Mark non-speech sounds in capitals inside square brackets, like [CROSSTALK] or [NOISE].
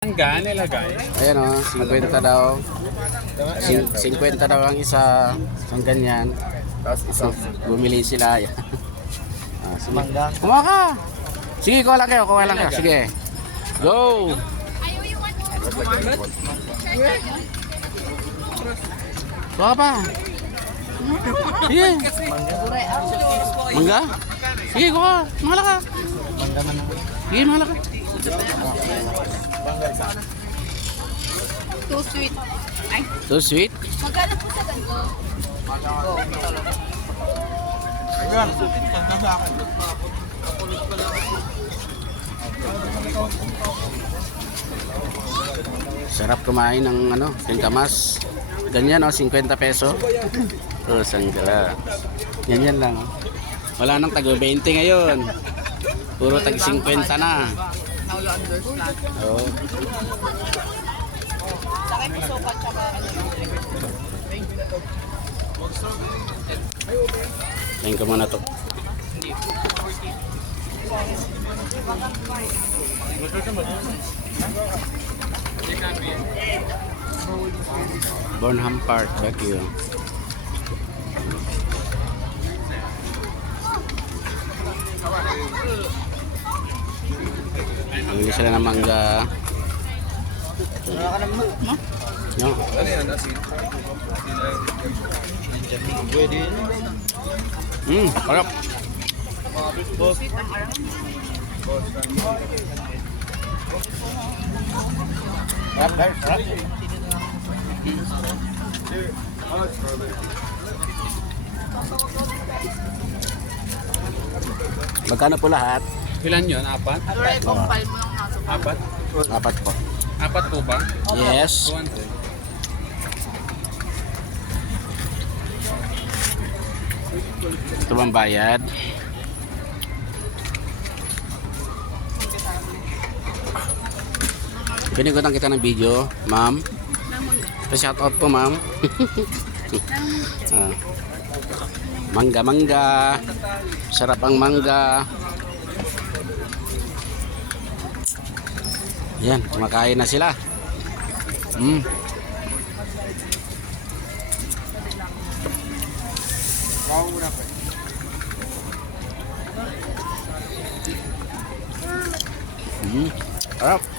Hanggang nilagay. Ayan o, 50 daw. Sin- 50 daw ang isa. Ang ganyan. Tapos isang Bumili sila. [LAUGHS] Ah, sige. mangga. Kumuha ka! Sige, kuha lang kayo, kuha lang kayo. Sige. Go! Kuha pa. Sige. Mangga? Sige, kuha. Ka. Mangga man. Sige, mahala ka. Too sweet. Ay, So sweet. magkano po sa ganito? Sarap kumain ng ano, pintamas. Ganyan oh, 50 peso. Oh, sanggala. Ganyan lang. Wala nang tag 20 ngayon. Puro tag 50 na. Oh. Sakay po sopa tsaka ano. Tingin ko muna to. Burnham Park, Baguio. Bumili sila ng mangga. No? Ano yan? Asin? Pwede yun. Mm, sarap. Sarap, sarap, sarap. Magkano po lahat? Ilan yun? Apat? Aray, kumpal mo lang nasa Apat? Apat po. Apat po ba? Yes. 200. Ito bang bayad? Pinigutan kita ng video, ma'am. Pa-shout out po, ma'am. [LAUGHS] Ah. Mangga, mangga. Sarap ang mangga. Yan, kumakain na sila. Mm. Mm. Sarap.